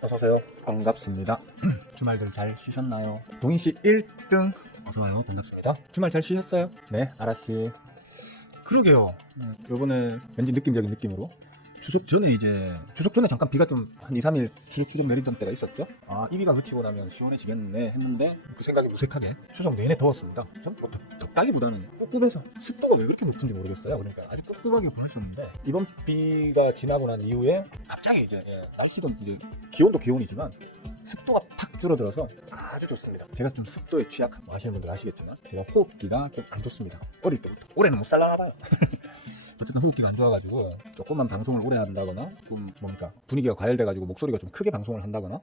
어서오세요. 반갑습니다. 주말들 잘 쉬셨나요? 동희씨 1등 어서와요. 반갑습니다. 주말 잘 쉬셨어요? 네, 아라씨. 그러게요. 요번에 왠지 느낌적인 느낌으로 추석 전에 잠깐 비가 좀 한 2, 3일 추적 내리던 때가 있었죠. 아, 이 비가 그치고 나면 시원해지겠네 했는데 그 생각이 무색하게 추석 내내 더웠습니다. 뭐 덥다기보다는 꿉꿉해서 습도가 왜 그렇게 높은지 모르겠어요. 그러니까 아주 꿉꿉하게 보냈었는데 이번 비가 지나고 난 이후에 갑자기 이제 날씨도 이제 기온도 기온이지만 습도가 팍 줄어들어서 아주 좋습니다. 제가 좀 습도에 취약한 아시는 분들 아시겠지만 제가 호흡기가 좀 안 좋습니다. 어릴 때부터. 올해는 못 살라나 봐요. 어쨌든 호흡기가 안 좋아가지고 조금만 방송을 오래 한다거나 좀 뭡니까 분위기가 과열돼가지고 목소리가 좀 크게 방송을 한다거나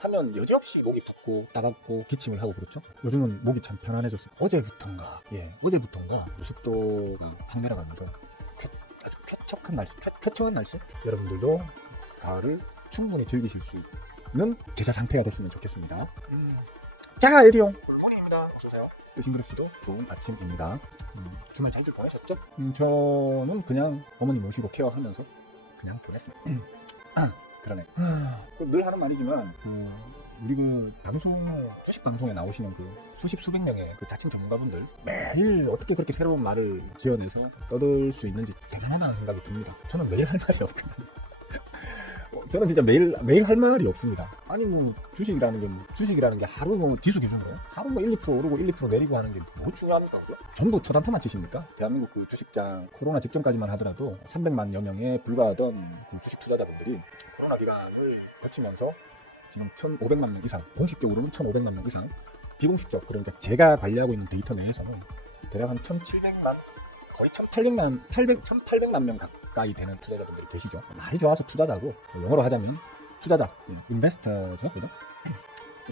하면 여지없이 목이 붓고 따갑고 기침을 하고 그렇죠. 요즘은 목이 참 편안해졌어요. 어제부턴가 습도가 확 내려가면서 아주 쾌청한 날씨. 여러분들도 가을을 충분히 즐기실 수 있는 계좌 상태가 됐으면 좋겠습니다. 자, 에리용 굿모닝입니다. 어서오세요. 의심그릇씨도 좋은 아침입니다. 주말 잘들 보내셨죠? 저는 그냥 어머니 모시고 케어하면서 그냥 보냈어요. 그러네. 늘 하는 말이지만 우리 그 주식 방송에 나오시는 그 수십 수백 명의 그 자칭 전문가분들 매일 어떻게 그렇게 새로운 말을 지어내서 떠들 수 있는지 대단하다는 생각이 듭니다. 저는 매일 할 말이 없거든요. 저는 진짜 매일 할 말이 없습니다. 아니 뭐 주식이라는 게 하루 뭐 지수 기준으로 하루 뭐 1, 2% 오르고 1, 2% 내리고 하는 게 뭐 중요합니까? 그죠? 전부 초단타만 치십니까? 대한민국 그 주식장 코로나 직전까지만 하더라도 300만여 명에 불과하던 그 주식 투자자분들이 코로나 기간을 거치면서 지금 1,500만 명 이상, 공식적으로는 1,500만 명 이상, 비공식적 그러니까 제가 관리하고 있는 데이터 내에서는 대략 한 1,700만 거의 1,800만 명 가까이 되는 투자자분들이 계시죠. 말이 좋아서 투자자고 영어로 하자면 투자자, 인베스터죠. 그죠?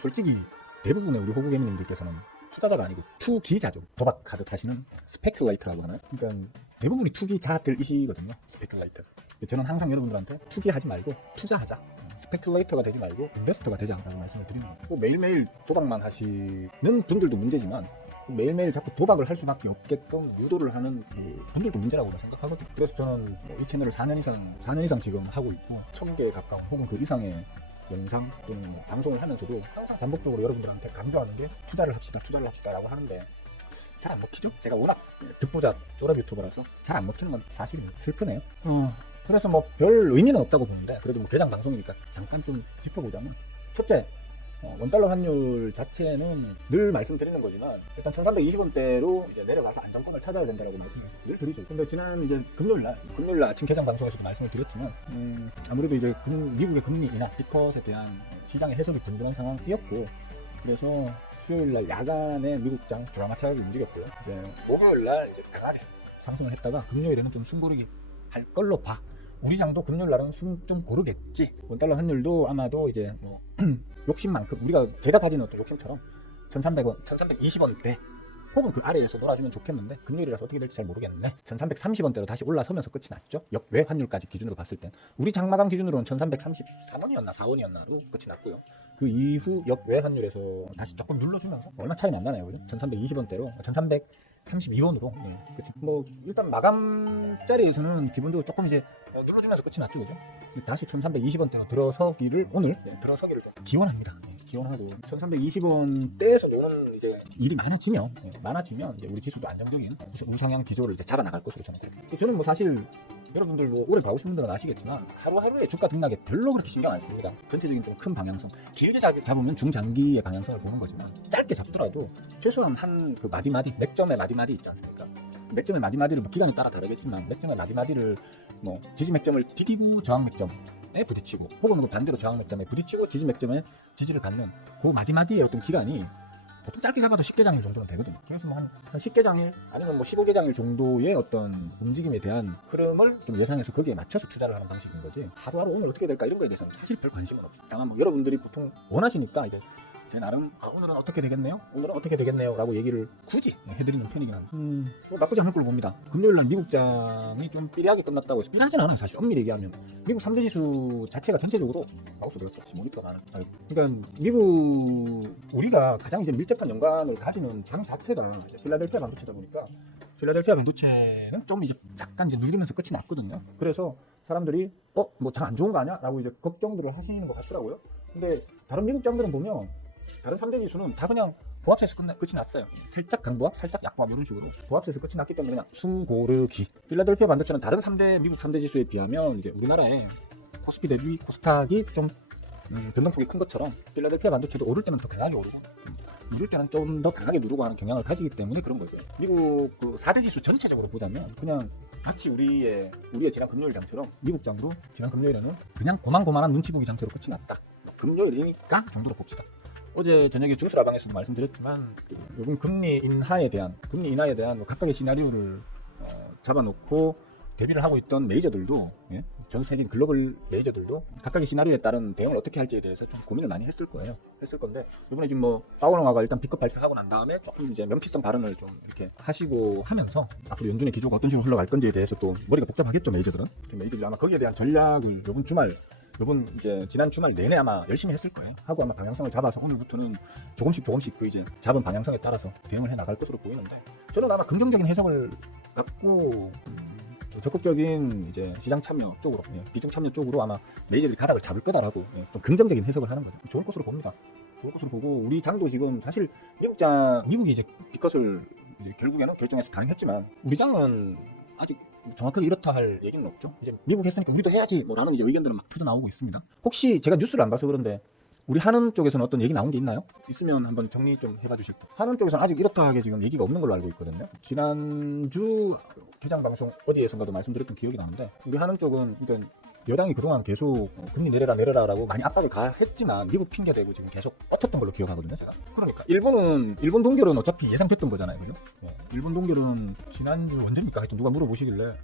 솔직히 대부분의 우리 호구개미님들께서는 투자자가 아니고 투기자죠. 도박하듯 하시는 스페큘레이터라고 하나요? 그러니까 대부분이 투기자들이시거든요. 스페큘레이터. 저는 항상 여러분들한테 투기하지 말고 투자하자. 스페큘레이터가 되지 말고 인베스터가 되자라고 말씀을 드리는 거예요. 매일매일 도박만 하시는 분들도 문제지만 매일매일 자꾸 도박을 할 수밖에 없게끔 유도를 하는 분들도 문제라고 생각하거든요. 그래서 저는 이 채널을 4년 이상 지금 하고 있고 1000개 가까운 혹은 그 이상의 영상 또는 방송을 하면서도 항상 반복적으로 여러분들한테 강조하는 게 투자를 합시다 라고 하는데 잘 안 먹히죠? 제가 워낙 듣보잡 졸업 유튜버라서 잘 안 먹히는 건 사실입니다. 슬프네요. 그래서 뭐 별 의미는 없다고 보는데 그래도 뭐 개장 방송이니까 잠깐 좀 짚어보자면 첫째, 원달러 환율 자체는 늘 말씀드리는 거지만 일단 1320원대로 이제 내려가서 안정권을 찾아야 된다고 말씀을 늘 드리죠. 근데 지난 이제 금요일 날 아침 개장 방송에서도 말씀을 드렸지만 아무래도 이제 미국의 금리 인하 피컷에 대한 시장의 해석이 분분한 상황이었고 그래서 수요일 날 야간에 미국장 드라마틱하게 움직였고요. 이제 목요일 날 이제 강하게 상승을 했다가 금요일에는 좀 숨고르기 할 걸로 봐. 우리 장도 금요일 날은 숨 좀 고르겠지. 원달러 환율도 아마도 이제 뭐 욕심만큼 제가 가지는 어떤 욕심처럼 1,300원, 1,320원대 혹은 그 아래에서 놀아주면 좋겠는데 금요일이라서 어떻게 될지 잘 모르겠는데 1,330원대로 다시 올라서면서 끝이 났죠. 역외 환율까지 기준으로 봤을 땐 우리 장마감 기준으로는 1,333원이었나 4원이었나로 끝이 났고요. 그 이후 역외 환율에서 다시 조금 눌러주면서 얼마 차이는 안 나네요. 그죠? 1,320원대로 1,332원으로 그치? 뭐 일단 마감 자리에서는 기본적으로 조금 이제 눌러주면서 끝이 났죠. 그죠? 다시 1,320원대로 들어서기를 오늘 들어서기를 좀 기원합니다. 기원하고 1,320원대에서 노는 이제 일이 많아지면 이제 우리 지수도 안정적인 우상향 기조를 이제 잡아나갈 것으로 저는 뭐 사실 여러분들 뭐 오래 봐오신 분들은 아시겠지만 하루하루의 주가 등락에 별로 그렇게 신경 안 씁니다. 전체적인 좀 큰 방향성, 길게 잡으면 중장기의 방향성을 보는 거지만 짧게 잡더라도 최소한 한 그 마디마디, 맥점의 마디마디 있지 않습니까? 그 맥점의 마디마디를 뭐 기간에 따라 다르겠지만 맥점의 마디마디를 뭐 지지 맥점을 디디고 저항 맥점에 부딪히고 혹은 그 반대로 저항 맥점에 부딪히고 지지 맥점에 지지를 받는 그 마디마디의 어떤 기간이 보통 짧게 잡아도 10개장일 정도는 되거든요. 그래서 뭐 한 10개장일 아니면 뭐 15개장일 정도의 어떤 움직임에 대한 흐름을 좀 예상해서 거기에 맞춰서 투자를 하는 방식인 거지 하루하루 오늘 어떻게 될까 이런 거에 대해서는 사실 별 관심은 없어요. 다만 뭐 여러분들이 보통 원하시니까 이제 제 나름 오늘은 어떻게 되겠네요 라고 얘기를 굳이 해드리는 편이긴 한데 뭐 나쁘지 않을 걸로 봅니다. 금요일날 미국장이 좀 삐리하게 끝났다고 해서 삐리하진 않아요. 사실 엄밀히 얘기하면 미국 3대 지수 자체가 전체적으로 마우스 들었어 모니터가 많은 그러니까 미국 우리가 가장 이제 밀접한 연관을 가지는 장 자체가 필라델피아 반도체다 보니까 필라델피아 반도체는 좀 이제 약간 이제 눌리면서 끝이 났거든요. 그래서 사람들이 뭐 장 안 좋은 거 아니야? 라고 이제 걱정들을 하시는 것 같더라고요. 근데 다른 미국 장들은 보면 다른 3대 지수는 다 그냥 보합세에서 끝이 났어요. 살짝 강보합, 살짝 약보합 이런 식으로 보합세에서 끝이 났기 때문에 그냥 숨고르기. 필라델피아 반도체는 다른 3대 미국 3대 지수에 비하면 이제 우리나라에 코스피 대비 코스닥이 좀 변동폭이 큰 것처럼 필라델피아 반도체도 오를 때는 더 강하게 오르고 누를 때는 좀 더 강하게 누르고 하는 경향을 가지기 때문에 그런 거죠. 미국 그 4대 지수 전체적으로 보자면 그냥 마치 우리의 지난 금요일 장처럼 미국 장도 지난 금요일에는 그냥 고만고만한 눈치 보기 장세로 끝이 났다. 금요일이니까 정도로 봅시다. 어제 저녁에 중수라방에서도 말씀드렸지만 요즘 금리 인하에 대한 뭐 각각의 시나리오를 잡아놓고 대비를 하고 있던 메이저들도 전 세계 글로벌 메이저들도 각각의 시나리오에 따른 대응을 어떻게 할지에 대해서 좀 고민을 많이 했을 건데 이번에 지금 뭐 파월영화가 일단 B급 발표하고 난 다음에 조금 이제 면피성 발언을 좀 이렇게 하시고 하면서 앞으로 연준의 기조가 어떤 식으로 흘러갈 건지에 대해서 또 머리가 복잡하겠죠. 메이저들이 아마 거기에 대한 전략을 요번 이제 지난 주말 내내 아마 열심히 했을 거예요. 하고 아마 방향성을 잡아서 오늘부터는 조금씩 그 이제 잡은 방향성에 따라서 대응을 해 나갈 것으로 보이는데 저는 아마 긍정적인 해석을 갖고 좀 적극적인 이제 시장 참여 쪽으로 비중 참여 쪽으로 아마 메이저들이 가닥을 잡을 거다라고 좀 긍정적인 해석을 하는 거죠. 좋을 것으로 봅니다. 좋을 것으로 보고 우리 장도 지금 사실 미국이 이제 B컷을 이제 결국에는 결정해서 가능했지만 우리 장은 아직 정확하게 이렇다 할 얘기는 없죠. 이제 미국 했으니까 우리도 해야지 뭐라는 이제 의견들은 막 터져 나오고 있습니다. 혹시 제가 뉴스를 안 봐서 그런데 우리 한은 쪽에서는 어떤 얘기 나온 게 있나요? 있으면 한번 정리 좀 해봐 주실 분. 한은 쪽에서는 아직 이렇다 하게 지금 얘기가 없는 걸로 알고 있거든요. 지난주 개장 방송 어디에선가도 말씀드렸던 기억이 나는데 우리 한은 쪽은 그러니까 여당이 그동안 계속 금리 내려라라고 많이 압박을 가했지만 미국 핑계대고 지금 계속 버텼던 걸로 기억하거든요, 제가. 그러니까 일본 동결은 어차피 예상됐던 거잖아요, 그죠? 일본 동결은 지난주 언제입니까? 하여튼 누가 물어보시길래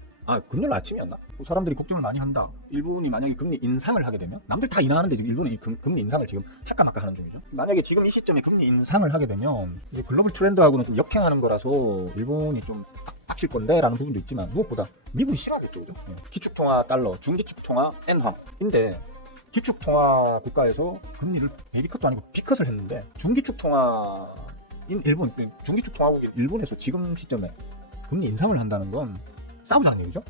금요일 아침이었나? 사람들이 걱정을 많이 한다. 일본이 만약에 금리 인상을 하게 되면 남들 다 인하하는데 지금 일본이 금리 인상을 지금 할까 말까 하는 중이죠. 만약에 지금 이 시점에 금리 인상을 하게 되면 이제 글로벌 트렌드하고는 좀 역행하는 거라서 일본이 좀 빡칠 건데 라는 부분도 있지만 무엇보다 미국이 싫어하겠죠, 그죠? 기축통화 달러, 중기축통화 엔화인데 기축통화 국가에서 금리를 베이비컷도 아니고 B컷을 했는데 중기축통화인 일본, 중기축통화국인 일본에서 지금 시점에 금리 인상을 한다는 건 싸우자는 얘기죠.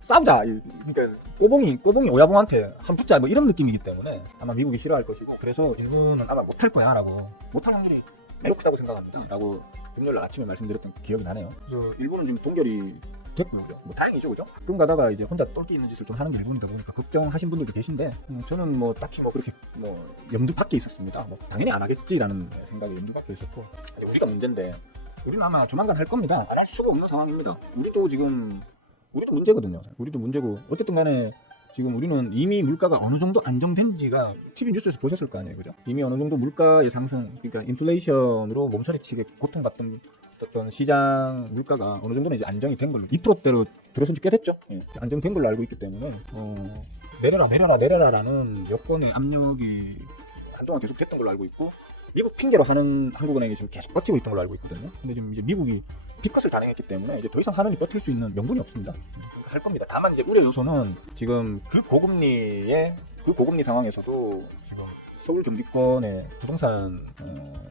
싸우자. 그러니까 꼬봉이 오야봉한테 한 붙자 뭐 이런 느낌이기 때문에 아마 미국이 싫어할 것이고 그래서 일본은 아마 못할 거야 라고 못할 확률이 매우 크다고 생각합니다 라고 금요일 아침에 말씀드렸던 기억이 나네요. 그래서 일본은 지금 동결이 됐고요. 뭐 다행이죠, 그죠? 가끔 가다가 이제 혼자 똘끼 있는 짓을 좀 하는 게 일본이다 보니까 걱정하신 분들도 계신데 저는 뭐 딱히 뭐 그렇게 뭐 염두 밖에 있었습니다. 뭐 당연히 안 하겠지라는 생각에 염두 밖에 있었고 우리가 문제인데 우리는 아마 조만간 할 겁니다. 안 할 수가 없는 상황입니다. 우리도 문제거든요. 우리도 문제고 어쨌든 간에 지금 우리는 이미 물가가 어느 정도 안정된지가 TV 뉴스에서 보셨을 거 아니에요, 그죠? 이미 어느 정도 물가의 상승, 그러니까 인플레이션으로 몸서리치게 고통받던 어떤 시장 물가가 어느 정도는 이제 안정이 된 걸로 2%대로 들어선 지 꽤 됐죠. 안정된 걸로 알고 있기 때문에 내려라라는 여권의 압력이 한동안 계속 됐던 걸로 알고 있고 미국 핑계로 하는 한국은행이 지금 계속 버티고 있던 걸로 알고 있거든요. 근데 지금 이제 미국이 B컷을 단행했기 때문에 이제 더 이상 한은이 버틸 수 있는 명분이 없습니다. 할 겁니다. 다만 이제 우려 요소는 지금 그 고금리 상황에서도 지금 서울 경기권의 부동산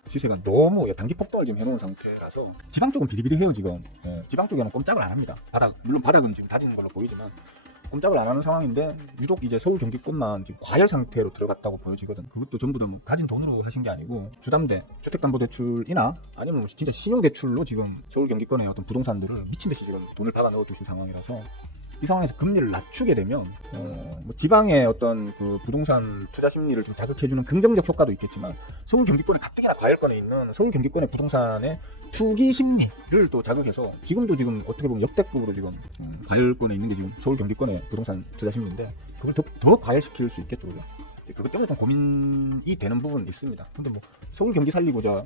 시세가 너무 단기 폭등을 지금 해놓은 상태라서 지방 쪽은 비리비리해요 지금. 지방 쪽에는 꼼짝을 안 합니다. 물론 바닥은 지금 다지는 걸로 보이지만 꼼짝을 안 하는 상황인데 유독 이제 서울 경기권만 지금 과열 상태로 들어갔다고 보여지거든. 그것도 전부 다 뭐 가진 돈으로 하신 게 아니고 주담대, 주택담보대출이나 아니면 진짜 신용대출로 지금 서울 경기권의 어떤 부동산들을 미친 듯이 지금 돈을 박아 넣어 두신 상황이라서 이 상황에서 금리를 낮추게 되면 뭐 지방의 어떤 그 부동산 투자 심리를 좀 자극해주는 긍정적 효과도 있겠지만 서울 경기권의 가뜩이나 과열권에 있는 서울 경기권의 부동산의 투기 심리를 또 자극해서 지금도 지금 어떻게 보면 역대급으로 지금 과열권에 있는 게 지금 서울 경기권의 부동산 투자 심리인데 그걸 더 과열시킬 수 있겠죠, 그죠? 그것 때문에 좀 고민이 되는 부분은 있습니다. 근데 뭐 서울 경기 살리고자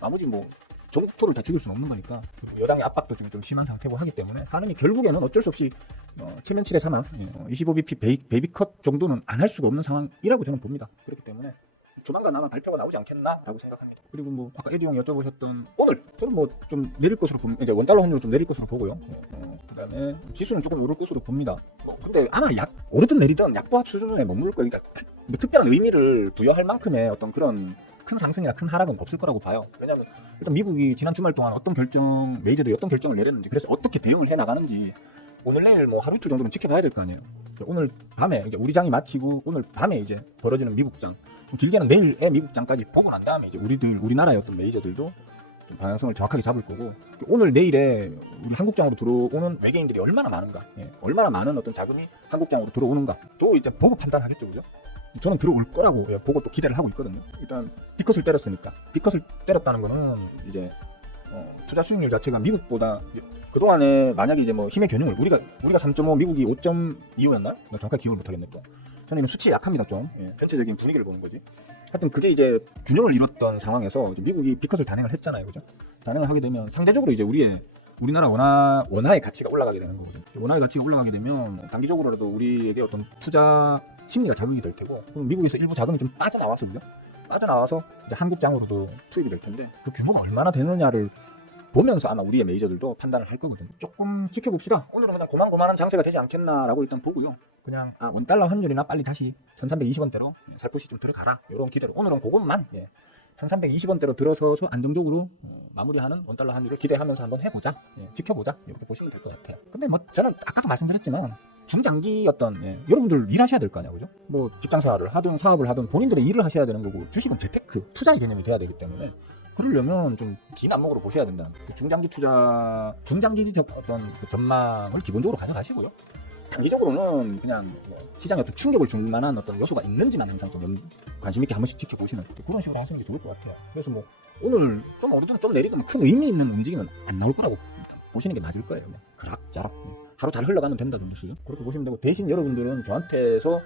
나머지 뭐 전국 토를 다 죽일 수는 없는 거니까 여당의 압박도 지금 좀 심한 상태고 하기 때문에 한은이 결국에는 어쩔 수 없이 7면 7에 3하 25bp 베이비컷 정도는 안 할 수가 없는 상황이라고 저는 봅니다. 그렇기 때문에 조만간 아마 발표가 나오지 않겠나라고 생각합니다. 그리고 뭐 아까 에디 형이 여쭤보셨던 오늘 저는 뭐 좀 내릴 것으로 봅니다. 이제 원달러 환율 좀 내릴 것으로 보고요. 그다음에 지수는 조금 오를 것으로 봅니다. 근데 아마 오르든 내리든 약보합 수준에 머무를 거니까 뭐 특별한 의미를 부여할 만큼의 어떤 그런 큰 상승이나 큰 하락은 없을 거라고 봐요. 왜냐하면 일단 미국이 지난 주말 동안 메이저들이 어떤 결정을 내렸는지 그래서 어떻게 대응을 해 나가는지 오늘 내일 뭐 하루 이틀 정도는 지켜봐야 될 거 아니에요. 오늘 밤에 이제 우리 장이 마치고 오늘 밤에 이제 벌어지는 미국장, 길게는 내일의 미국장까지 보고 난 다음에 이제 우리나라의 어떤 메이저들도 좀 방향성을 정확하게 잡을 거고, 오늘 내일에 우리 한국장으로 들어오는 외계인들이 얼마나 많은가, 얼마나 많은 어떤 자금이 한국장으로 들어오는가 또 이제 보고 판단하겠죠, 그죠? 저는 들어올 거라고 보고 또 기대를 하고 있거든요. 일단 B컷을 때렸으니까, B컷을 때렸다는 거는 이제 투자 수익률 자체가 미국보다 그동안에 만약에 이제 뭐 힘의 겨냥을 우리가 3.5 미국이 5.25였나요? 정확하게 기억을 못하겠네 또. 저는 수치에 약합니다 좀. 전체적인 분위기를 보는 거지. 하여튼 그게 이제 균형을 이뤘던 상황에서 이제 미국이 B컷을 단행을 했잖아요, 그죠? 단행을 하게 되면 상대적으로 이제 우리나라 원화의 가치가 올라가게 되는 거거든요. 원화의 가치가 올라가게 되면 단기적으로라도 우리에게 어떤 투자 심리가 자극이 될 테고, 그럼 미국에서 일부 자금이 좀 빠져나와서, 그죠? 빠져나와서 이제 한국장으로도 투입이 될 텐데 그 규모가 얼마나 되느냐를 보면서 아마 우리의 메이저들도 판단을 할 거거든요. 조금 지켜봅시다. 오늘은 그냥 고만고만한 장세가 되지 않겠나라고 일단 보고요. 그냥 원달러 환율이나 빨리 다시 1320원대로 살포시 좀 들어가라, 이런 기대로 오늘은 그것만 1320원대로 들어서서 안정적으로 마무리하는 원달러 환율을 기대하면서 한번 해보자, 지켜보자, 이렇게 보시면 될 것 같아요. 근데 뭐 저는 아까도 말씀드렸지만 중장기 여러분들 일하셔야 될 거 아니야, 그죠? 뭐 직장생활을 하든 사업을 하든 본인들의 일을 하셔야 되는 거고, 주식은 재테크, 투자의 개념이 돼야 되기 때문에 그러려면 좀 긴 안목으로 보셔야 된다. 중장기적 어떤 그 전망을 기본적으로 가져가시고요. 단기적으로는 그냥 시장에 어떤 충격을 줄 만한 어떤 요소가 있는지만 항상 좀 관심 있게 한 번씩 지켜보시는 그런 식으로 하시는 게 좋을 것 같아요. 그래서 뭐 오늘 좀 오르든 좀 내리든 큰 의미 있는 움직임은 안 나올 거라고 보시는 게 맞을 거예요. 그락자락 하루 잘 흘러가면 된다 정도 수준, 그렇게 보시면 되고, 대신 여러분들은 저한테서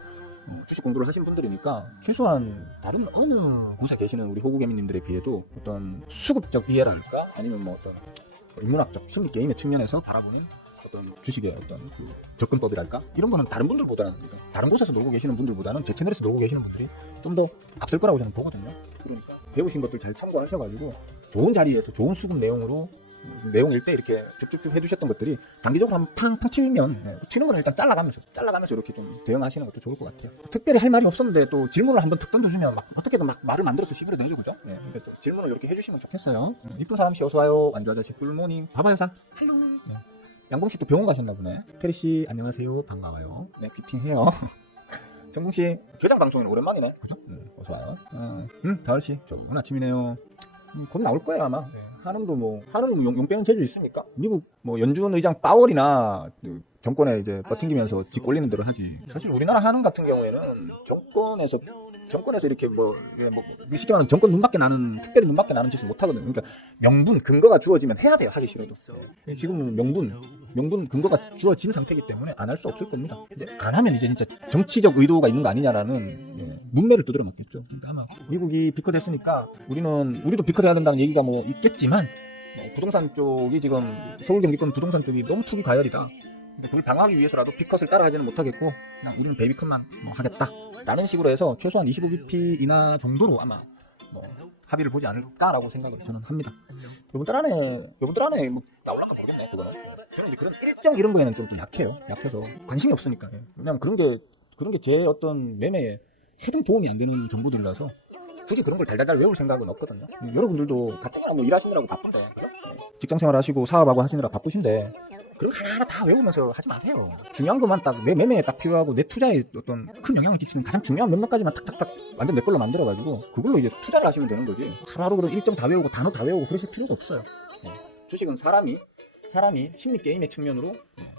주식 공부를 하신 분들이니까 최소한 다른 어느 곳에 계시는 우리 호구개미님들에 비해도 어떤 수급적 이해랄까, 아니면 뭐 어떤 인문학적 심리 게임의 측면에서 바라보는 어떤 주식의 어떤 그 접근법이랄까, 이런 거는 다른 분들보다는, 그러니까 다른 곳에서 놀고 계시는 분들보다는 제 채널에서 놀고 계시는 분들이 좀 더 앞설 거라고 저는 보거든요. 그러니까 배우신 것들 잘 참고하셔가지고 좋은 자리에서 좋은 수급 내용일 때 이렇게 쭉쭉쭉 해주셨던 것들이 단기적으로 한번 팡팡 튀면, 튀는 거는 일단 잘라가면서 이렇게 좀 대응하시는 것도 좋을 것 같아요. 특별히 할 말이 없었는데 또 질문을 한번 툭 던져주면 어떻게든 말을 만들어서 씹으려 되죠, 그죠? 그러니까 또 질문을 이렇게 해주시면 좋겠어요. 이쁜 사람씨 어서와요. 완주아저씨 굿모닝 바바여사 할로. 양봉씨 또 병원 가셨나 보네. 테리씨 안녕하세요, 반가워요. 퀴팅해요. 정봉씨 교장 방송에는 오랜만이네, 그죠? 어서와요. 다을씨 좋은 아침이네요. 곧 나올 거예요 아마. 한은도 용병은 재주 있으니까 미국 뭐 연준 의장 파월이나 그 정권에 이제 버팅기면서 직 올리는 대로 하지. 사실 우리나라 한은 같은 경우에는 정권에서 이렇게 쉽게 말하면 정권 특별히 눈밖에 나는 짓을 못 하거든요. 그러니까 명분 근거가 주어지면 해야 돼요, 하기 싫어도. 지금은 명분 근거가 주어진 상태이기 때문에 안 할 수 없을 겁니다. 근데 안 하면 이제 진짜 정치적 의도가 있는 거 아니냐라는 문매를 두드려 맞겠죠. 그러니까 아마 미국이 비컷 했으니까 우리도 비컷 해야 된다는 얘기가 뭐 있겠지만, 부동산 쪽이 지금 서울 경기권 부동산 쪽이 너무 투기 과열이다. 근데 그걸 방어하기 위해서라도 B컷을 따라가지는 못하겠고 그냥 우리는 베이비컷만 하겠다 라는 식으로 해서 최소한 25bp 인하 정도로 아마 합의를 보지 않을까라고 생각을 저는 합니다. 요번 달 안에 나올란가 모르겠네, 그거는. 저는 이제 그런 일정 이런 거에는 좀 더 약해서 관심이 없으니까. 왜냐면 그런 게 제 어떤 매매에 해도 도움이 안 되는 정보들이라서 굳이 그런 걸 달달달 외울 생각은 없거든요. 여러분들도 같은 거나 일하시느라고 바쁜데, 그죠? 직장생활 하시고 사업하고 하시느라 바쁘신데 그런 거 하나하나 다 외우면서 하지 마세요. 중요한 것만 딱 내 매매에 딱 필요하고 내 투자에 어떤 큰 영향을 끼치는 가장 중요한 몇 가지만 탁탁탁 완전 내 걸로 만들어가지고 그걸로 이제 투자를 하시면 되는 거지. 하루하루 그런 일정 다 외우고 단어 다 외우고 그러실 필요도 없어요. 주식은 사람이 심리 게임의 측면으로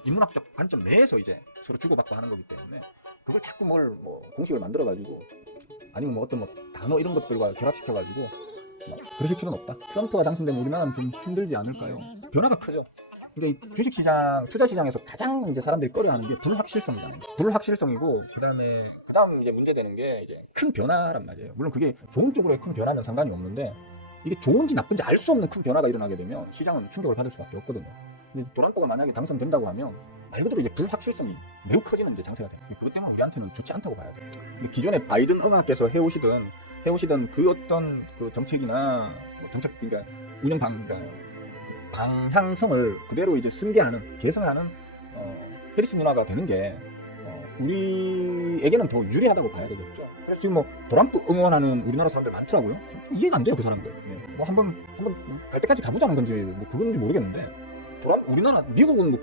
인문학적 관점 내에서 이제 서로 주고받고 하는 거기 때문에 그걸 자꾸 공식을 만들어가지고 아니면 어떤 단어 이런 것들과 결합시켜가지고 그러실 필요는 없다. 트럼프가 당선되면 우리나라는 좀 힘들지 않을까요? 변화가 크죠. 근데 주식시장, 투자시장에서 가장 이제 사람들이 꺼려하는 게 불확실성이잖아요. 불확실성이고, 그다음 이제 문제되는 게 이제 큰 변화란 말이에요. 물론 그게 좋은 쪽으로의 큰 변화는 상관이 없는데, 이게 좋은지 나쁜지 알 수 없는 큰 변화가 일어나게 되면 시장은 충격을 받을 수밖에 없거든요. 근데 트럼프가 만약에 당선된다고 하면 말 그대로 이제 불확실성이 매우 커지는 이제 장세가 돼요. 그것 때문에 우리한테는 좋지 않다고 봐야 돼요. 근데 기존에 바이든 엄마께서 해오시던 그 어떤 그 정책이나 그러니까 운영 방향성을 그대로 이제 계승하는 해리스 누나가 되는 게 우리에게는 더 유리하다고 봐야 되겠죠. 그래서 지금 트럼프 응원하는 우리나라 사람들 많더라고요. 좀 이해가 안 돼요, 그 사람들. 한번 갈 때까지 가보자는 건지 그건지 모르겠는데, 미국은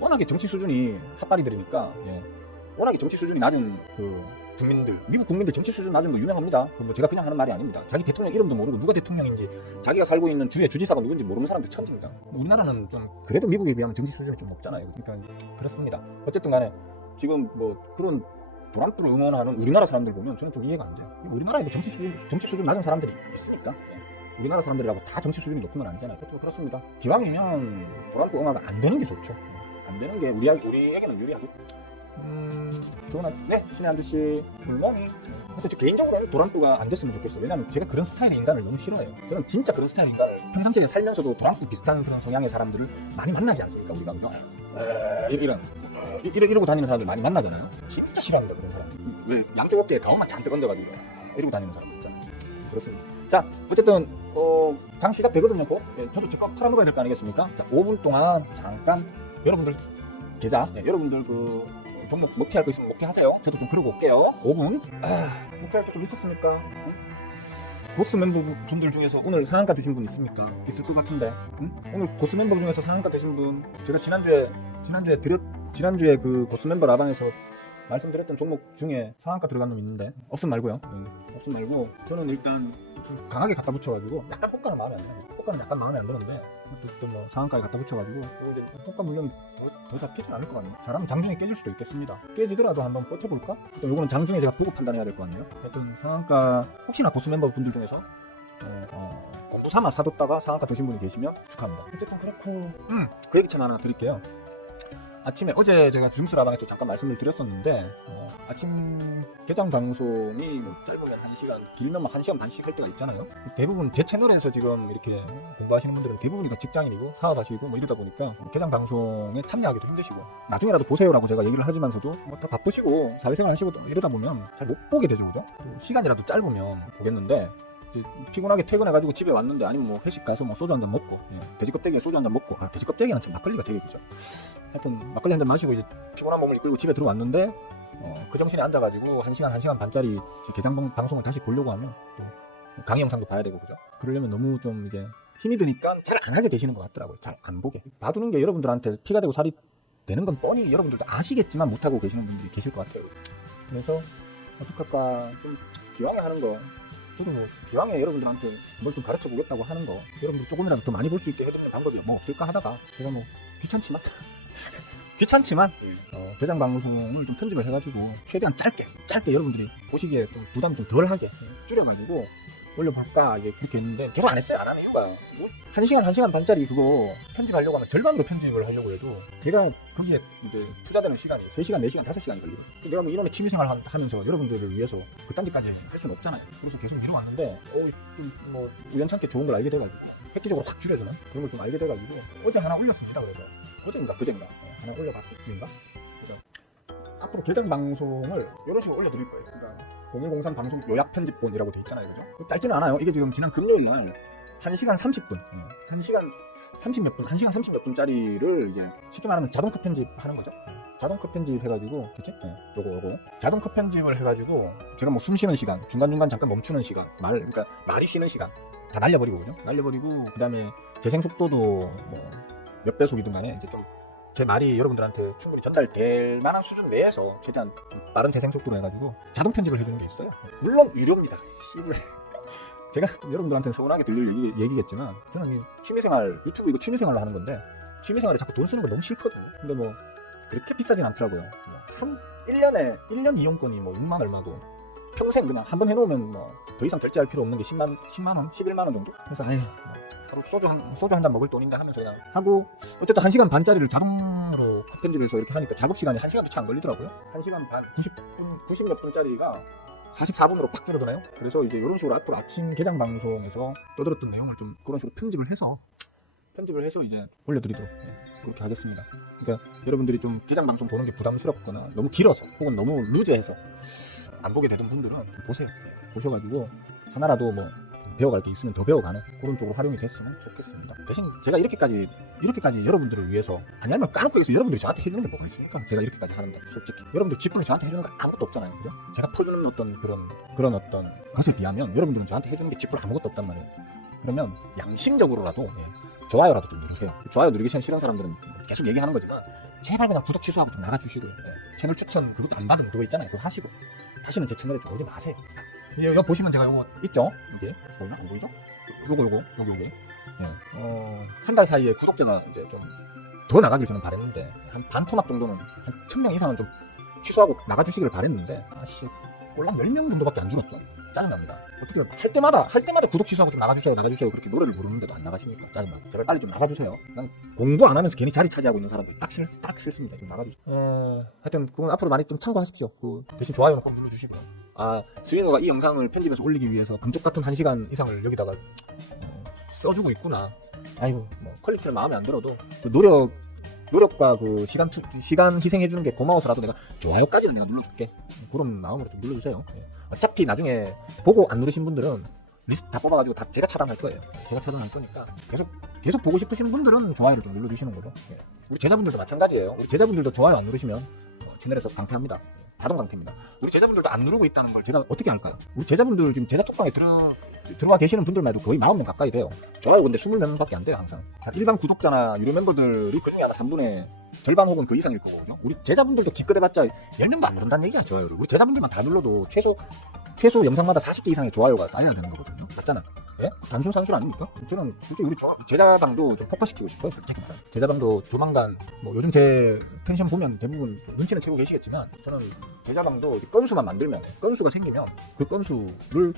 워낙에 정치 수준이 핫바리들이니까 워낙에 정치 수준이 낮은 그 국민들, 미국 국민들 정치 수준 낮은 거 유명합니다. 뭐 제가 그냥 하는 말이 아닙니다. 자기 대통령 이름도 모르고 누가 대통령인지, 자기가 살고 있는 주의 주지사가 누군지 모르는 사람들 천지입니다. 우리나라는 좀 그래도 미국에 비하면 정치 수준이 좀 높잖아요. 그러니까 그렇습니다. 어쨌든 간에 지금 뭐 그런 트럼프를 응원하는 우리나라 사람들 보면 저는 좀 이해가 안 돼요. 우리나라에도 정치 수준 낮은 사람들이 있으니까. 우리나라 사람들이라고 다 정치 수준이 높은 건 아니잖아요. 그렇습니다. 기왕이면 트럼프 응화가 안 되는 게 좋죠. 안 되는 게 우리에게는 유리하고. 네, 신의 한주씨 굿모닝. 근데 저 개인적으로는 트럼프가 안 됐으면 좋겠어요. 왜냐면 제가 그런 스타일의 인간을 너무 싫어해요. 저는 진짜 그런 스타일의 인간을 평상시에 살면서도 트럼프 비슷한 그런 성향의 사람들을 많이 만나지 않습니까? 우리가 그죠? 이러고 다니는 사람들 많이 만나잖아요. 진짜 싫어합니다, 그런 사람. 왜 양쪽 어깨에 가오만 잔뜩 얹어가지고 이러고 다니는 사람 있잖아요. 그렇습니다. 자, 어쨌든 장 시작되거든요. 저도 제거 팔아먹어야 될 거 아니겠습니까? 자, 5분 동안 잠깐 여러분들 계좌, 여러분들 그 종목 목표할 거 있으면 목표하세요. 저도 좀 그러고 올게요. 5분. 목표할 거 좀 있었습니까? 응? 고스 멤버 분들 중에서 오늘 상한가 드신 분 있습니까? 있을 것 같은데. 응? 오늘 고스 mem버 중에서 상한가 드신 분, 제가 지난주에 그 고스 멤버 라방에서 말씀드렸던 종목 중에 상한가 들어간 놈 있는데 없음 말고요. 없음 말고 저는 일단 좀 강하게 갖다 붙여가지고 약간 호가는 마음에 안 들어요. 호가는 약간 마음에 안 드는데 또 뭐 상한가에 갖다 붙여가지고 이제 호가 물량이 더 잡히진 않을 것 같네요. 잘하면 장중에 깨질 수도 있겠습니다. 깨지더라도 한번 버텨볼까? 또 요거는 장중에 제가 보고 판단해야 될 것 같네요. 하여튼 상한가 혹시나 고스 멤버 분들 중에서 공부 삼아 사뒀다가 상한가 드신 분이 계시면 축하합니다. 어쨌든 그렇고 그 얘기 참 하나 드릴게요. 아침에 어제 제가 주중수 라방에 또 잠깐 말씀을 드렸었는데 아침 개장 방송이 뭐 짧으면 1시간, 길면 막 1시간 반씩 할 때가 있잖아요. 대부분 제 채널에서 지금 이렇게 공부하시는 분들은 대부분이 다 직장인이고 사업하시고 뭐 이러다 보니까 개장 방송에 참여하기도 힘드시고 나중에라도 보세요라고 제가 얘기를 하지만서도 뭐 다 바쁘시고 사회생활 하시고 이러다 보면 잘 못 보게 되죠, 그죠? 또 시간이라도 짧으면 보겠는데 피곤하게 퇴근해가지고 집에 왔는데 아니면 뭐 회식 가서 뭐 소주 한잔 먹고 돼지 껍데기에 소주 한잔 먹고 돼지 껍데기는 참 막걸리가 제일 그죠. 하여튼 막걸리 한잔 마시고 이제 피곤한 몸을 이끌고 집에 들어왔는데 그 정신에 앉아가지고 1시간 반짜리 개장 방송을 다시 보려고 하면 또 강의 영상도 봐야 되고 그죠. 그러려면 너무 좀 이제 힘이 드니까 잘 안 하게 되시는 것 같더라고요. 잘 안 보게 봐두는 게 여러분들한테 피가 되고 살이 되는 건 뻔히 여러분들도 아시겠지만 못하고 계시는 분들이 계실 것 같아요. 그래서 어떡할까 좀 기왕에 하는 거 저도 뭐 기왕에 여러분들한테 뭘 좀 가르쳐 보겠다고 하는 거 여러분들 조금이라도 더 많이 볼 수 있게 해드리는 방법이 뭐 없을까 하다가 제가 뭐 귀찮지만 개장 방송을 좀 편집을 해가지고 최대한 짧게 여러분들이 보시기에 좀 부담 좀 덜하게 줄여가지고 올려볼까 이제 그렇게 했는데 계속 안 했어요. 안 하는 이유가 뭐 1시간 반짜리 그거 편집하려고 하면 절반도 편집을 하려고 해도 제가 거기에 이제 투자되는 시간이 3시간, 4시간, 5시간이 걸리거든요. 내가 뭐 이놈의 취미생활 하면서 여러분들을 위해서 그딴짓까지 할 수는 없잖아요. 그래서 계속 미뤄왔는데 좀 뭐 우연찮게 좋은 걸 알게 돼가지고 획기적으로 확 줄여주는 그런 걸 좀 알게 돼가지고 어제 하나 올렸습니다. 그래서 어제인가 그제인가 하나 올려봤습니다. 그래서 앞으로 개장 방송을 이런 식으로 올려드릴 거예요. 그러니까 0103 방송 요약 편집본이라고 돼 있잖아요. 그죠? 짧지는 않아요. 이게 지금 지난 금요일 날 1시간 30분, 1시간 30몇 분, 1시간 30몇 분짜리를 이제 쉽게 말하면 자동컷 편집하는 거죠. 자동컷 편집 해가지고, 그치? 요거. 자동컷 편집을 해가지고, 제가 뭐 숨 쉬는 시간, 중간중간 잠깐 멈추는 시간, 그러니까 말이 쉬는 시간, 다 날려버리고, 그죠? 날려버리고, 그 다음에 재생 속도도 뭐 몇 배속이든 간에 이제 좀 제 말이 여러분들한테 충분히 전달될 만한 수준 내에서 최대한 빠른 재생 속도로 해가지고 자동 편집을 해주는 게 있어요. 물론 유료입니다. 제가 여러분들한테는 서운하게 들릴 얘기겠지만 저는 이 취미생활 유튜브 이거 취미생활로 하는 건데 취미생활에 자꾸 돈 쓰는 거 너무 싫거든요. 근데 뭐 그렇게 비싸진 않더라고요. 한 1년 이용권이 뭐 6만 얼마고 평생 그냥 한번 해놓으면 뭐 더 이상 결제할 필요 없는 게 10만 원, 11만 원 정도. 그래서 하루 소주 한 잔 먹을 돈인데 하면서 그냥 하고 어쨌든 1시간 반짜리를 자동으로 편집해서 이렇게 하니까 작업 시간이 1시간도 채 안 걸리더라고요. 1시간 반 90몇 분짜리가 44분으로 팍 줄어드나요? 그래서 이제 이런 식으로 앞으로 아침 개장 방송에서 떠들었던 내용을 좀 그런 식으로 편집을 해서 이제 올려드리도록 그렇게 하겠습니다. 그러니까 여러분들이 좀 개장 방송 보는 게 부담스럽거나 너무 길어서 혹은 너무 루즈해서 안 보게 되던 분들은 좀 보세요. 보셔가지고 하나라도 뭐 배워갈 게 있으면 더 배워가는 그런 쪽으로 활용이 됐으면 좋겠습니다. 대신 제가 이렇게까지 여러분들을 위해서 아니 하면 까놓고 해서 여러분들이 저한테 해주는 게 뭐가 있습니까? 제가 이렇게까지 하는데 솔직히 여러분들 직분을 저한테 해주는 거 아무것도 없잖아요. 그죠? 제가 퍼주는 어떤 그런 어떤 것에 비하면 여러분들은 저한테 해주는 게 직분 아무것도 없단 말이에요. 그러면 양심적으로라도 좋아요라도 좀 누르세요. 좋아요 누르기 싫은 사람들은 계속 얘기하는 거지만 제발 그냥 구독 취소하고 좀 나가주시고요. 채널 추천 그것도 안 받으면 그거 있잖아요. 그거 하시고 다시는 제 채널에 좀 오지 마세요. 여기 보시면 제가 요거 있죠? 이게 보이나? 안 보이죠? 요거 한 달 사이에 구독자가 이제 좀 더 나가길 저는 바랬는데 한 반 토막 정도는 한 1000명 이상은 좀 취소하고 나가주시기를 바랬는데 아씨 꼴랑 10명 정도밖에 안 줄었죠. 짜증납니다. 어떻게 할 때마다 구독 취소하고 좀 나가주세요 그렇게 노래를 부르는데도 안 나가십니까? 짜증나고. 제발 빨리 좀 나가주세요. 난 공부 안 하면서 괜히 자리 차지하고 있는 사람들이 딱 싫습니다. 좀 나가주세요. 하여튼 그건 앞으로 많이 좀 참고하십시오. 대신 좋아요는 꼭 눌러주시고요. 스윙어가 이 영상을 편집해서 올리기 위해서 금쪽 같은 1시간 이상을 여기다가 써주고 있구나. 아이고 뭐 퀄리티는 마음에 안 들어도 그 노력과 그 시간 희생해주는 게 고마워서라도 내가 좋아요까지는 내가 눌러줄게. 그런 마음으로 좀 눌러주세요. 어차피 나중에 보고 안 누르신 분들은 리스트 다 뽑아가지고 다 제가 차단할 거예요. 제가 차단할 거니까 계속 보고 싶으신 분들은 좋아요를 좀 눌러주시는 거죠. 우리 제자분들도 마찬가지예요. 우리 제자분들도 좋아요 안 누르시면 채널에서 강퇴합니다. 자동 강퇴입니다. 우리 제자분들도 안 누르고 있다는 걸 제가 어떻게 할까요? 우리 제자분들 지금 제자 톡방에 들어와 계시는 분들만 해도 거의 40명 가까이 돼요. 좋아요 근데 20명밖에 안 돼요 항상. 일반 구독자나 유료 멤버들이 그중에 아마 3분의 절반 혹은 그 이상일 거고 그죠? 우리 제자분들도 기껏해봤자 10명도 안 누른다는 얘기야 좋아요를. 우리 제자분들만 다 눌러도 최소 영상마다 40개 이상의 좋아요가 쌓여야 되는 거거든요. 맞잖아. 예? 단순 산술 아닙니까? 저는 솔직히 우리 제자방도 좀 폭파시키고 싶어요. 솔직히 말해. 제자방도 조만간 뭐 요즘 제 텐션 보면 대부분 좀 눈치는 채고 계시겠지만 저는 제자방도 건수만 만들면 건수가 생기면 그 건수를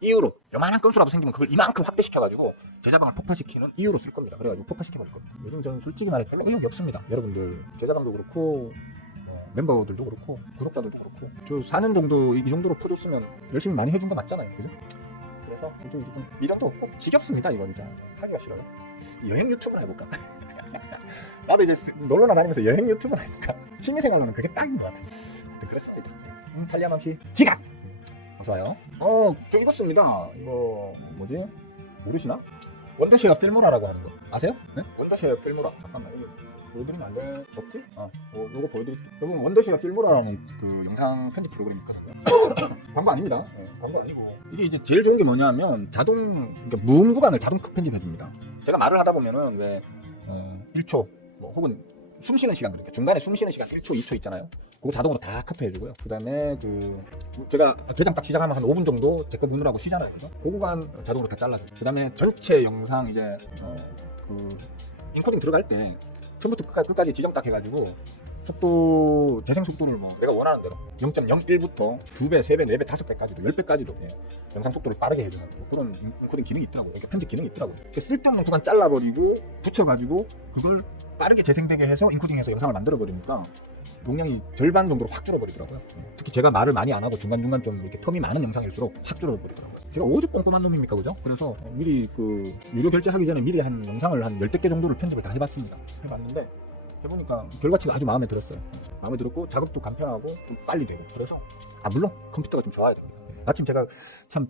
이유로 요만한 건수라도 생기면 그걸 이만큼 확대시켜가지고 제자방을 폭파시키는 이유로 쓸 겁니다. 그래가지고 폭파시켜버릴 겁니다. 요즘 저는 솔직히 말해 별로 의욕이 없습니다. 여러분들 제자방도 그렇고 멤버들도 그렇고 구독자들도 그렇고 저 4년 정도 이 정도로 퍼줬으면 열심히 많이 해준 거 맞잖아요. 그죠? 그래서 좀 미련도 없고 지겹습니다. 이거 진짜 하기가 싫어요. 여행 유튜브나 해볼까? 나도 이제 놀러나 다니면서 여행 유튜브나 해볼까? 취미생활로는 그게 딱인 것 같아. 하여튼 그랬습니다. 탈리아맘씨 지각! 어서와요. 저 이거 씁니다. 이거 뭐지? 모르시나? 원더쉐어 필모라라고 하는 거 아세요? 네? 원더쉐어 필모라. 잠깐만 이거 보여드리면 안 돼? 없지? 요거 보여드릴게요. 여러분 원더쉐어 필모라라는 그 영상 편집 프로그램이 있거든요. 광고 아닙니다. 광고 아니고 이게 이제 제일 좋은 게 뭐냐면 그러니까 무음 구간을 자동 편집해줍니다. 제가 말을 하다 보면은 왜 1초 뭐 혹은 숨 쉬는 시간 그렇게 중간에 숨 쉬는 시간 1초, 2초 있잖아요. 그거 자동으로 다 카트해주고요. 그 다음에 제가 개장 딱 시작하면 한 5분 정도 제 거 누르라고 쉬잖아요. 그죠? 그 구간 자동으로 다 잘라줘요. 그 다음에 전체 영상 이제 인코딩 들어갈 때 처음부터 끝까지 지정 딱 해가지고 속도 재생 속도를 뭐 내가 원하는 대로 0.01부터 2배, 3배, 4배, 5배까지도 10배까지도 영상 속도를 빠르게 해주는 그런 인코딩 기능이 있더라고요. 이렇게 편집 기능이 있더라고요. 쓸데없는 구간 잘라버리고 붙여가지고 그걸 빠르게 재생되게 해서 인코딩해서 영상을 만들어버리니까 용량이 절반 정도로 확 줄어버리더라고요. 특히 제가 말을 많이 안 하고 중간중간 좀 이렇게 텀이 많은 영상일수록 확 줄어버리더라고요. 제가 오죽 꼼꼼한 놈입니까, 그죠? 그래서 미리 유료 결제하기 전에 미리 한 영상을 한 10개 정도를 편집을 다 해봤습니다. 해봤는데 해보니까 결과치가 아주 마음에 들었어요. 마음에 들었고 작업도 간편하고 좀 빨리 되고 그래서 물론 컴퓨터가 좀 좋아야 됩니다. 마침 제가 참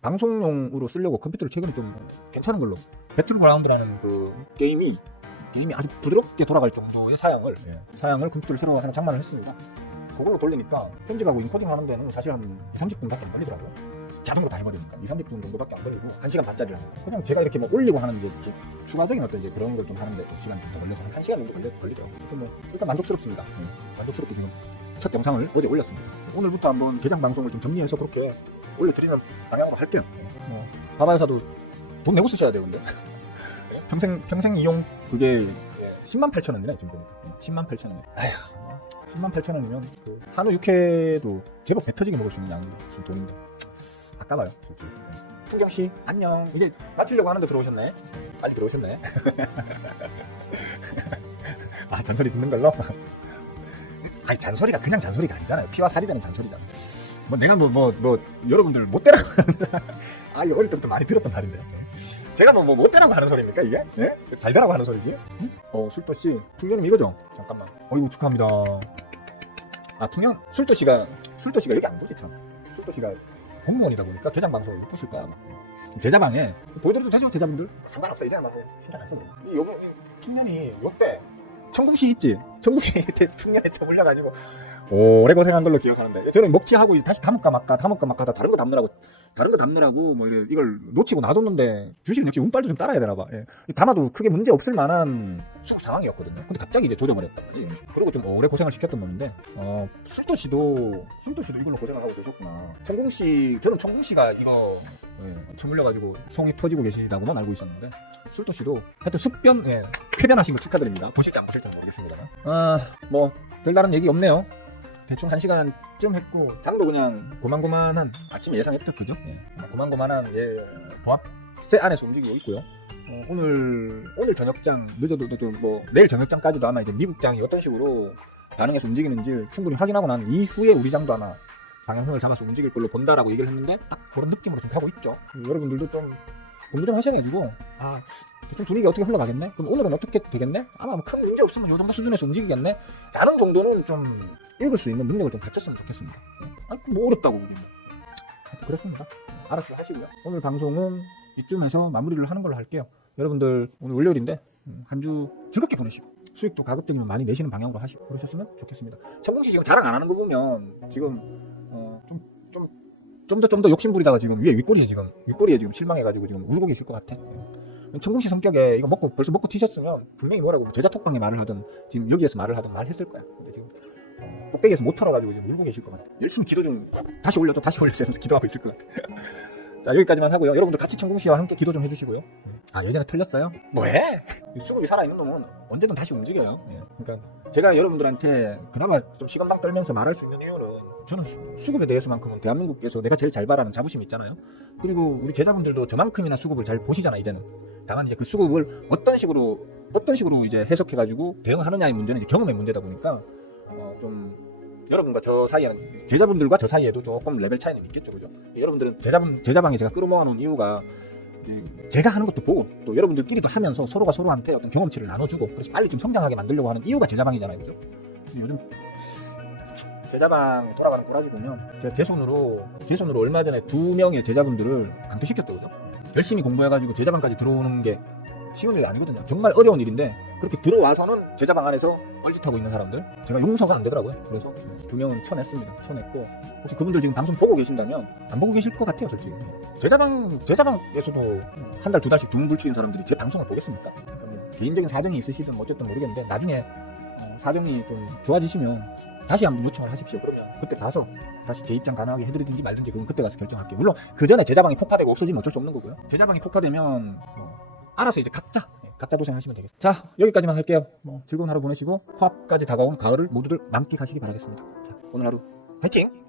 방송용으로 쓰려고 컴퓨터를 최근에 좀 괜찮은 걸로 배틀그라운드라는 그 게임이 아주 부드럽게 돌아갈 정도의 사양을 컴퓨터를 새로 하나 장만을 했습니다. 그걸로 돌리니까 편집하고 인코딩 하는 데는 사실 한 2-30분밖에 안 걸리더라고요. 자동으로 다 해버리니까 2-30분 정도밖에 안 걸리고 1시간 반짜리를 하는 거. 그냥 제가 이렇게 뭐 올리고 하는 이제 추가적인 어떤 이제 그런 걸 좀 하는데 좀 시간이 좀 더 걸려서 한 1시간 정도 걸리더라고요. 뭐 일단 만족스럽습니다. 만족스럽게 지금 첫 영상을 어제 올렸습니다. 오늘부터 한번 개장 방송을 좀 정리해서 그렇게 올려드리는 방향으로 할게요. 바바회사도 돈 내고 쓰셔야 돼요, 근데. 평생 이용 그게 108,000원이네 지금 보니까. 108,000원. 아휴, 108,000원이면 그 한우 육회도 제법 배 터지게 먹을 수 있는 양인데 무슨 돈인데 아까봐요 솔직히. 풍경씨 안녕. 이제 마치려고 하는데 들어오셨네. 빨리 들어오셨네. 잔소리 듣는 걸로? 아니 잔소리가 그냥 잔소리가 아니잖아요. 피와 살이 되는 잔소리잖아. 내가 여러분들 못 되라고 이거 어릴 때부터 많이 들었던 말인데 제가 못 되라고 하는 소리입니까 이게? 예? 잘 되라고 하는 소리지? 술도씨 풍년님 이거죠? 잠깐만 이거 축하합니다. 술도씨가 여기 안 보지 참. 술도씨가 공무원이다 보니까 개장 방송을 못 보실 거야 아마. 제자방에 보여드려도 되죠 제자분들? 상관없어 이제는 신경 안 써. 풍년이 요때 청궁시 있지? 청궁시 밑에 풍년에 쳐 올려가지고 오래 고생한 걸로 기억하는데 저는 먹튀하고 다시 담을까 말까 하다 다른 거 담느라고 뭐 이걸 놓치고 놔뒀는데 주식은 역시 운빨도 좀 따라야 되나 봐. 예. 담아도 크게 문제 없을 만한 수급 상황이었거든요. 근데 갑자기 이제 조져버렸단 말이에요. 그리고 좀 오래 고생을 시켰던 놈인데 술도 씨도 이걸로 고생을 하고 계셨구나. 저는 청궁 씨가 이거 처물려가지고 성이 터지고 계시다고만 알고 있었는데 술도 씨도 하여튼 숙변 쾌변하신 거 축하드립니다. 보실지 안 보실지 모르겠습니다만 뭐 별다른 얘기 없네요. 대충 1시간쯤 했고 장도 그냥 고만고만한 아침에 예상했던 그죠? 고만고만한 보합세 안에서 움직이고 있고요. 오늘 저녁장 늦어도 뭐 내일 저녁장까지도 아마 이제 미국장이 어떤 식으로 반응해서 움직이는지 충분히 확인하고 난 이후에 우리 장도 아마 방향성을 잡아서 움직일 걸로 본다라고 얘기를 했는데 딱 그런 느낌으로 좀 하고 있죠. 여러분들도 좀 공부 좀 하셔가지고 대충 분위기 어떻게 흘러가겠네? 그럼 오늘은 어떻게 되겠네? 아마 큰 문제 없으면 이 정도 수준에서 움직이겠네? 라는 정도는 좀 읽을 수 있는 능력을 좀 갖췄으면 좋겠습니다. 아니 뭐 어렵다고 하여튼 그렇습니다. 알아서 하시고요. 오늘 방송은 이쯤에서 마무리를 하는 걸로 할게요. 여러분들 오늘 월요일인데 한 주 즐겁게 보내시고 수익도 가급적이면 많이 내시는 방향으로 하시고 그러셨으면 좋겠습니다. 청궁씨 지금 자랑 안 하는 거 보면 지금 좀 더 욕심부리다가 지금 윗꼬리에 지금 실망해가지고 지금 울고 계실 것 같아. 청궁씨 성격에 이거 벌써 먹고 튀셨으면 분명히 뭐라고 제자 톡방에 말을 하든 지금 여기에서 말을 하든 말했을 거야. 근데 지금 꼭대기에서 못 털어가지고 지금 울고 계실 것 같아. 열심히 기도 좀 다시 올려줘 하면서 기도하고 있을 것 같아. 자 여기까지만 하고요. 여러분들 같이 청궁씨와 함께 기도 좀 해주시고요. 예전에 틀렸어요? 뭐해? 수급이 살아있는 놈은 언제든 다시 움직여요. 그러니까 제가 여러분들한테 그나마 좀 시건방 떨면서 말할 수 있는 이유는 저는 수급에 대해서만큼은 대한민국에서 내가 제일 잘 봐라는 자부심이 있잖아요. 그리고 우리 제자분들도 저만큼이나 수급을 잘 보시잖아 이제는. 다만 이제 그 수급을 어떤 식으로 이제 해석해가지고 대응하느냐의 문제는 이제 경험의 문제다 보니까 좀 여러분과 저 사이에는 제자분들과 저 사이에도 조금 레벨 차이는 있겠죠, 그죠? 여러분들은 제자방에 제가 끌어모아놓은 이유가 제가 하는 것도 보고 또 여러분들끼리도 하면서 서로가 서로한테 어떤 경험치를 나눠주고 그래서 빨리 좀 성장하게 만들려고 하는 이유가 제자방이잖아요, 그죠? 요즘 제자방 돌아가는 꼬라지 보면 제가 제 손으로 얼마 전에 2명의 제자분들을 강퇴시켰거든요. 열심히 공부해가지고 제자방까지 들어오는 게 쉬운 일 아니거든요. 정말 어려운 일인데 그렇게 들어와서는 제자방 안에서 뻘짓하고 있는 사람들 제가 용서가 안 되더라고요. 그래서 2명은 쳐냈고 혹시 그분들 지금 방송 보고 계신다면 안 보고 계실 것 같아요, 솔직히. 제자방에서도 한 달, 2달씩 둥글치는 사람들이 제 방송을 보겠습니까? 그러니까 뭐 개인적인 사정이 있으시든 어쨌든 모르겠는데 나중에 사정이 좀 좋아지시면 다시 한번 요청을 하십시오. 그러면 그때 가서 다시 제 입장 가능하게 해드리든지 말든지 그건 그때 가서 결정할게요. 물론 그 전에 제자방이 폭파되고 없어지면 어쩔 수 없는 거고요. 제자방이 폭파되면 알아서 이제 각자 도생하시면 되겠습니다. 자, 여기까지만 할게요. 즐거운 하루 보내시고 화합까지 다가온 가을을 모두들 만끽하시기 바라겠습니다. 자, 오늘 하루 화이팅!